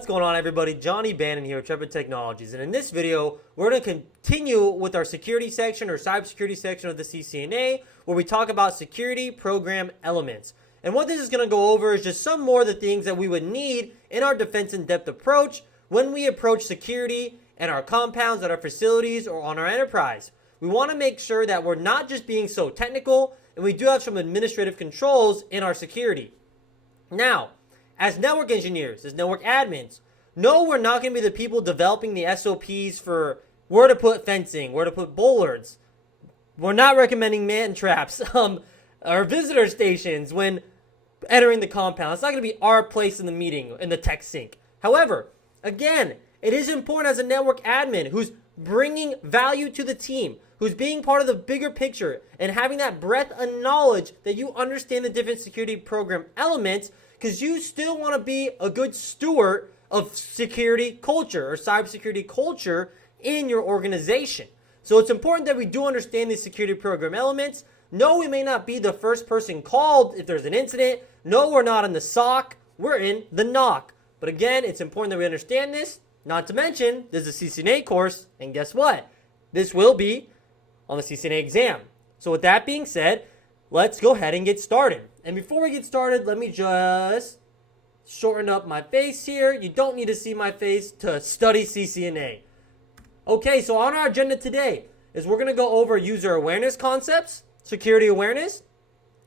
What's going on, everybody? Johnny Bannon here at Trepid Technologies, and in this video we're going to continue with our security section or cybersecurity section of the CCNA, where we talk about security program elements. And what this is going to go over is just some more of the things that we would need in our defense in-depth approach when we approach security and our compounds at our facilities or on our enterprise. We want to make sure that we're not just being so technical, and we do have some administrative controls in our security. Now, as network engineers, as network admins, no, we're not going to be the people developing the SOPs for where to put fencing, where to put bollards. We're not recommending man traps or visitor stations when entering the compound. It's not going to be our place in the meeting, in the tech sync. However, again, it is important as a network admin who's bringing value to the team, who's being part of the bigger picture and having that breadth of knowledge that you understand the different security program elements, because you still want to be a good steward of security culture or cybersecurity culture in your organization. So it's important that we do understand these security program elements. No, we may not be the first person called if there's an incident. No, we're not in the SOC. We're in the NOC. But again, it's important that we understand this. Not to mention, there's a CCNA course, and guess what? This will be on the CCNA exam. So with that being said, let's go ahead and get started. And before we get started, let me just shorten up my face here. You don't need to see my face to study CCNA. Okay, so on our agenda today is we're going to go over user awareness concepts, security awareness,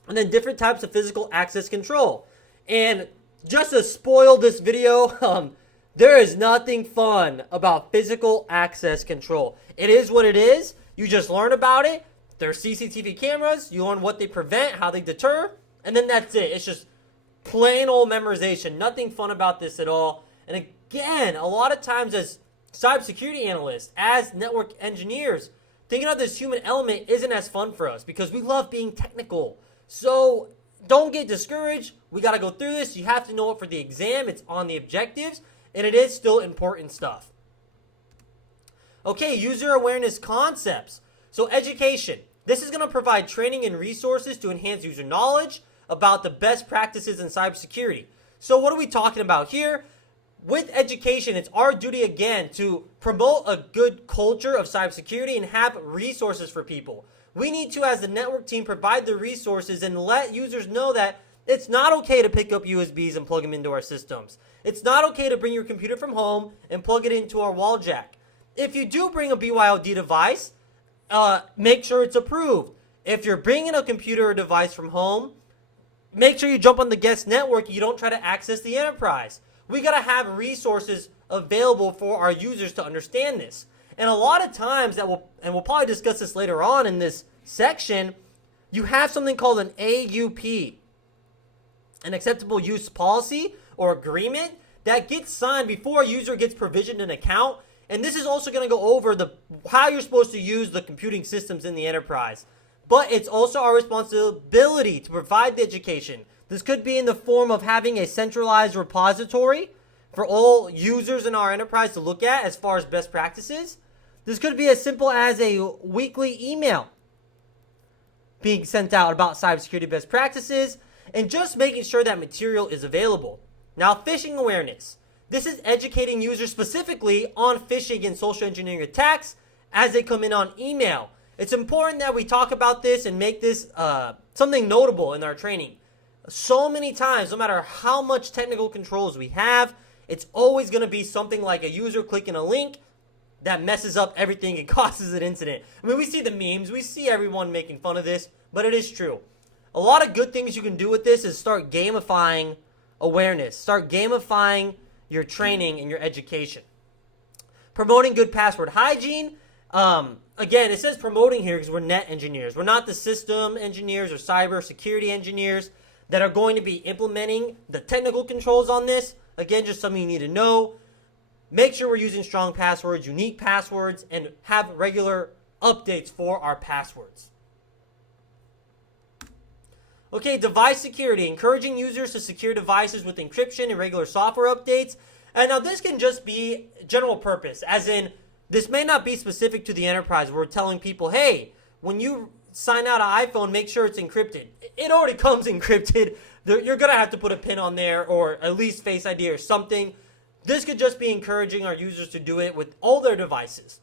and then different types of physical access control. And just to spoil this video, there is nothing fun about physical access control. It is what it is. You just learn about it. There's CCTV cameras. You learn what they prevent, how they deter, and then that's it. It's just plain old memorization. Nothing fun about this at all. And again, a lot of times as cybersecurity analysts, as network engineers, thinking of this human element isn't as fun for us because we love being technical. So don't get discouraged. We got to go through this. You have to know it for the exam. It's on the objectives, and it is still important stuff. Okay, user awareness concepts. So education. This is going to provide training and resources to enhance user knowledge about the best practices in cybersecurity. So what are we talking about here? With education, it's our duty again to promote a good culture of cybersecurity and have resources for people. We need to, as the network team, provide the resources and let users know that it's not okay to pick up USBs and plug them into our systems. It's not okay to bring your computer from home and plug it into our wall jack. If you do bring a BYOD device, make sure it's approved. If you're bringing a computer or device from home, make sure you jump on the guest network. You don't try to access the enterprise. We got to have resources available for our users to understand this. And a lot of times we'll probably discuss this later on in this section, you have something called an AUP, an acceptable use policy or agreement that gets signed before a user gets provisioned an account. And this is also going to go over how you're supposed to use the computing systems in the enterprise. But it's also our responsibility to provide the education. This could be in the form of having a centralized repository for all users in our enterprise to look at as far as best practices. This could be as simple as a weekly email being sent out about cybersecurity best practices and just making sure that material is available. Now, phishing awareness. This is educating users specifically on phishing and social engineering attacks as they come in on email. It's important that we talk about this and make this something notable in our training. So many times, no matter how much technical controls we have, it's always going to be something like a user clicking a link that messes up everything and causes an incident. I mean, we see the memes. We see everyone making fun of this, but it is true. A lot of good things you can do with this is start gamifying awareness. Start gamifying your training and your education. Promoting good password hygiene. Again, it says promoting here because we're net engineers. We're not the system engineers or cyber security engineers that are going to be implementing the technical controls on this. Again, just something you need to know. Make sure we're using strong passwords, unique passwords, and have regular updates for our passwords. Okay, device security, encouraging users to secure devices with encryption and regular software updates. And now this can just be general purpose, as in this may not be specific to the enterprise. We're telling people, hey, when you sign out an iPhone, make sure it's encrypted. It already comes encrypted. You're going to have to put a PIN on there or at least Face ID or something. This could just be encouraging our users to do it with all their devices.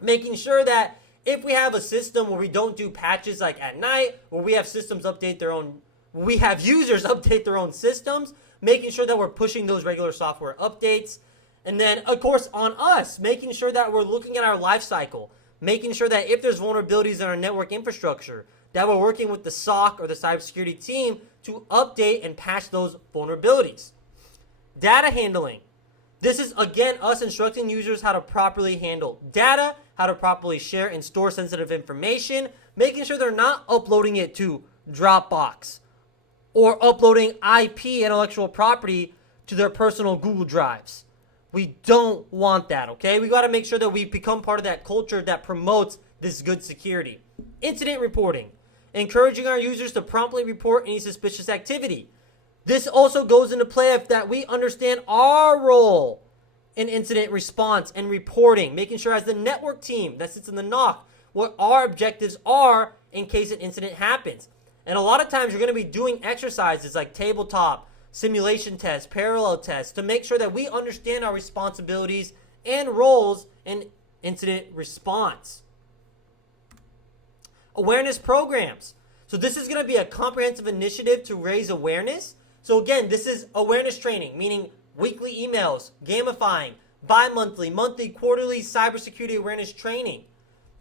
Making sure that if we have a system where we don't do patches like at night, where we have systems update their own, we have users update their own systems, making sure that we're pushing those regular software updates. And then, of course, on us, making sure that we're looking at our life cycle, making sure that if there's vulnerabilities in our network infrastructure, that we're working with the SOC or the cybersecurity team to update and patch those vulnerabilities. Data handling. This is, again, us instructing users how to properly handle data, how to properly share and store sensitive information, making sure they're not uploading it to Dropbox or uploading IP, intellectual property, to their personal Google Drives. We don't want that, okay? We got to make sure that we become part of that culture that promotes this good security. Incident reporting. Encouraging our users to promptly report any suspicious activity. This also goes into play if that we understand our role in incident response and reporting, making sure as the network team that sits in the NOC, what our objectives are in case an incident happens. And a lot of times you're going to be doing exercises like tabletop, simulation tests, parallel tests to make sure that we understand our responsibilities and roles in incident response. Awareness programs. So this is going to be a comprehensive initiative to raise awareness. So again, this is awareness training, meaning weekly emails, gamifying, bi-monthly, monthly, quarterly cybersecurity awareness training.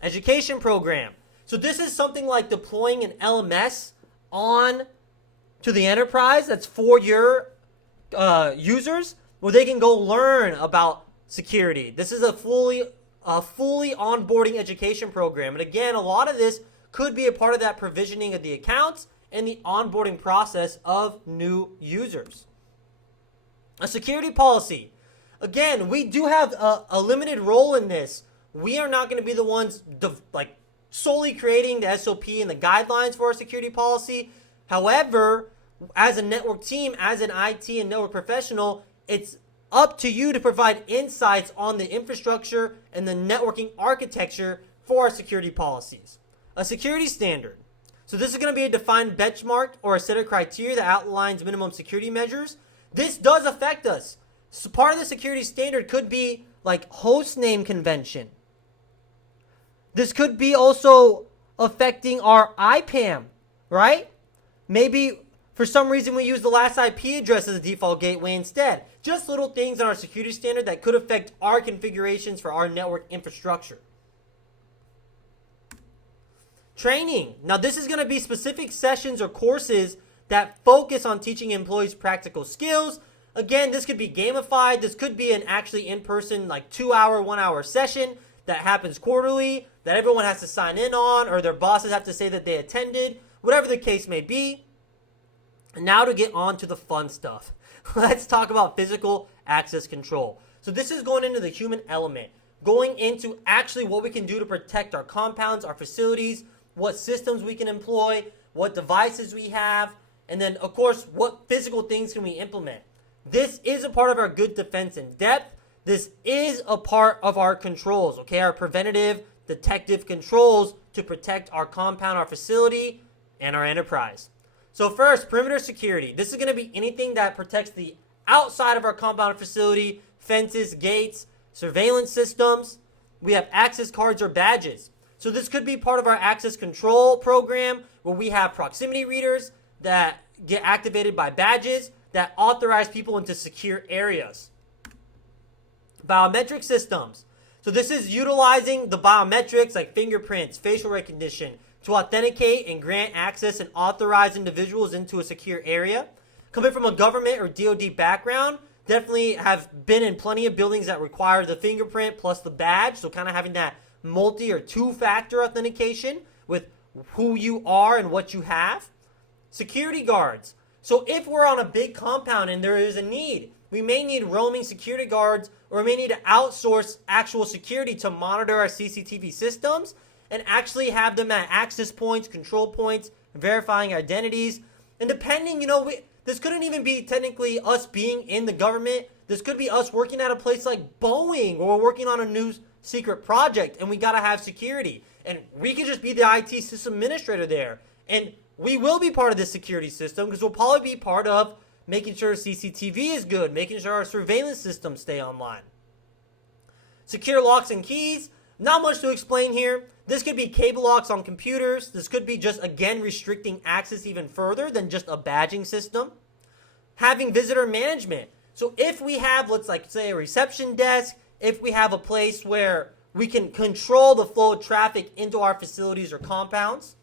Education program. So this is something like deploying an LMS on to the enterprise that's for your users where they can go learn about security. This is a fully onboarding education program. And again, a lot of this could be a part of that provisioning of the accounts and the onboarding process of new users. A security policy. Again, we do have a limited role in this. We are not going to be the ones solely creating the SOP and the guidelines for our security policy. However, as a network team, as an IT and network professional, it's up to you to provide insights on the infrastructure and the networking architecture for our security policies. A security standard. So this is going to be a defined benchmark or a set of criteria that outlines minimum security measures. This does affect us. So part of the security standard could be like host name convention. This could be also affecting our IPAM, right? Maybe for some reason we use the last IP address as a default gateway instead. Just little things in our security standard that could affect our configurations for our network infrastructure. Training. Now this is going to be specific sessions or courses that focus on teaching employees practical skills. Again, this could be gamified. This could be an actually in-person 2-hour, 1-hour session that happens quarterly that everyone has to sign in on, or their bosses have to say that they attended, whatever the case may be. And now to get on to the fun stuff. Let's talk about physical access control. So this is going into the human element, going into actually what we can do to protect our compounds, our facilities, what systems we can employ, what devices we have, and then, of course, what physical things can we implement. This is a part of our good defense in depth. This is a part of our controls, okay? Our preventative, detective controls to protect our compound, our facility, and our enterprise. So first, perimeter security. This is going to be anything that protects the outside of our compound or facility, fences, gates, surveillance systems. We have access cards or badges. So this could be part of our access control program where we have proximity readers that get activated by badges that authorize people into secure areas. Biometric systems. So this is utilizing the biometrics like fingerprints, facial recognition to authenticate and grant access and authorize individuals into a secure area. Coming from a government or DoD background, definitely have been in plenty of buildings that require the fingerprint plus the badge. So kind of having that multi or two-factor authentication with who you are and what you have. Security guards. So if we're on a big compound and there is a need, we may need roaming security guards, or we may need to outsource actual security to monitor our CCTV systems and actually have them at access points, control points, verifying identities. And depending, this couldn't even be technically us being in the government. This could be us working at a place like Boeing, or we're working on a new secret project and we got to have security. And we could just be the IT system administrator there. And we will be part of this security system because we'll probably be part of making sure CCTV is good, making sure our surveillance systems stay online. Secure locks and keys, not much to explain here. This could be cable locks on computers. This could be just, again, restricting access even further than just a badging system. Having visitor management. So if we have, let's like say a reception desk, if we have a place where we can control the flow of traffic into our facilities or compounds,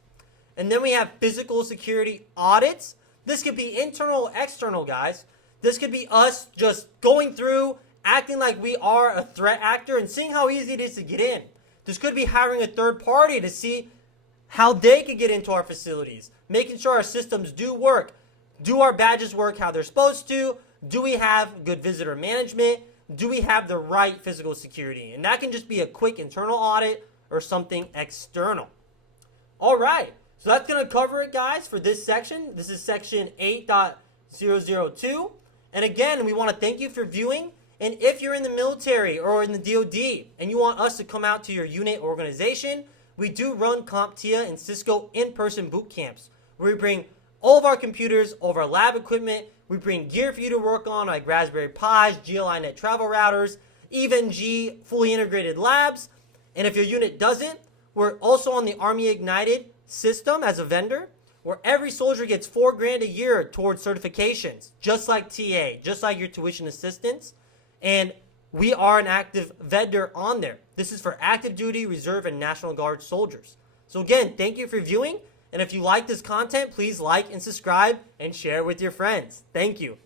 and then we have physical security audits. This could be internal or external, guys. This could be us just going through, acting like we are a threat actor and seeing how easy it is to get in. This could be hiring a third party to see how they could get into our facilities, making sure our systems do work. Do our badges work how they're supposed to? Do we have good visitor management? Do we have the right physical security? And that can just be a quick internal audit or something external. All right, so that's going to cover it, guys, for this section. This is section 8.002. And again, we want to thank you for viewing. And if you're in the military or in the DoD and you want us to come out to your unit or organization, we do run CompTIA and Cisco in-person boot camps where we bring all of our computers, all of our lab equipment. We bring gear for you to work on like Raspberry Pis, GLINet travel routers, even G fully integrated labs. And if your unit doesn't, we're also on the Army Ignited system as a vendor where every soldier gets $4,000 a year towards certifications, just like TA, just like your tuition assistance. And we are an active vendor on there. This is for active duty, reserve, and National Guard soldiers. So again, thank you for viewing. And if you like this content, please like and subscribe and share with your friends. Thank you.